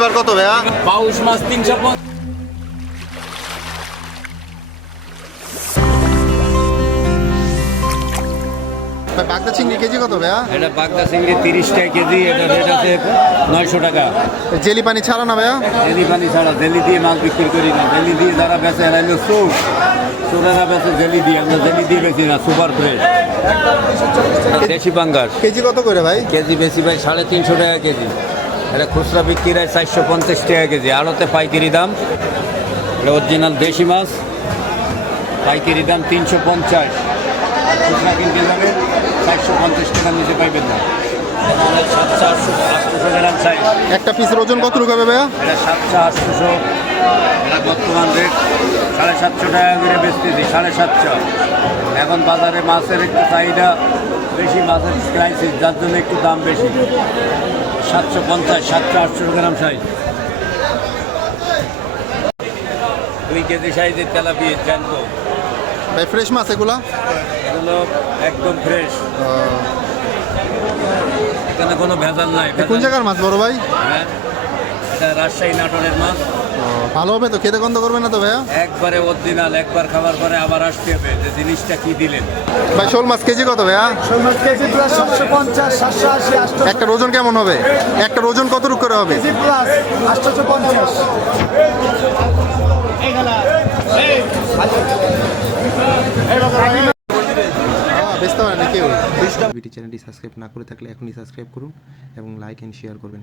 Silver কত ভাইয়া? পাউস মাছ 350। বাগদা চিংড়ি কেজি কত ভাইয়া? এটা বাগদা চিংড়ি 30 টাকা কেজি, এটা রেট আছে 900 টাকা। জেলি পানি ছাড়া না ভাইয়া? জেলি পানি ছাড়া, জেলি দিয়ে মাছ বিক্রি করি না। জেলি দিয়ে যারা বেচে এরা হলো চোরেরা বেচে জেলি দিয়ে, আমরা জেলি দিয়ে বেচি না, সুপার ফ্রেশ দেশি পাঙ্গাস। কেজি কত করে ভাই? কেজি বেশি ভাই 350 টাকা কেজি। এটা খুচরা বিক্রি হয় 450 টাকা কেজি, আড়তে পাইকারি দাম। এটা অরিজিনাল দেশি মাছ, পাইকারি দাম 350। খুচরা কিনতে যাবেন 450 টাকার নিচে পাইবেন না। 700-800 গ্রাম সাইজ। একটা পিসের ওজন কত হবে ভাইয়া? এটা 700-800, এটা বর্তমান রেট 750 টাকা করে বেচতেছি, 750। এখন বাজারে মাছের একটু চাহিদা বেশি, মাছের ক্রাইসিস, যার জন্য একটু দাম বেশি। 750-700-800 গ্রাম সাইজ। 2 কেজি সাইজের তেলাপিয়া জানবো ভাই ফ্রেশ মাছ এগুলা? এগুলো একদম ফ্রেশ, এখানে কোনো ভেজাল নাই। কোন জায়গার মাছ বড় ভাই? হ্যাঁ, এটা রাজশাহী নাটোরের মাছ। ভালো হবে তো, খেতে গন্ধ করবে না তো ভাইয়া? একবারে অরিজিনাল, একবার খাবার পরে আবার আসতে হবে যে জিনিসটা কি দিলেন। ভাই শোল মাছ কেজি কত ভাইয়া? শোল মাছ কেজি প্লাস 750, 780, 800 একটা ওজন কেমন হবে? একটা ওজন কত রূপ করে হবে? KG plus 850। বেচতে পারে না কেউ। ভিডিও চ্যানেলটি সাবস্ক্রাইব না করে থাকলে এখনই সাবস্ক্রাইব করুন এবং লাইক এন্ড শেয়ার করবেন।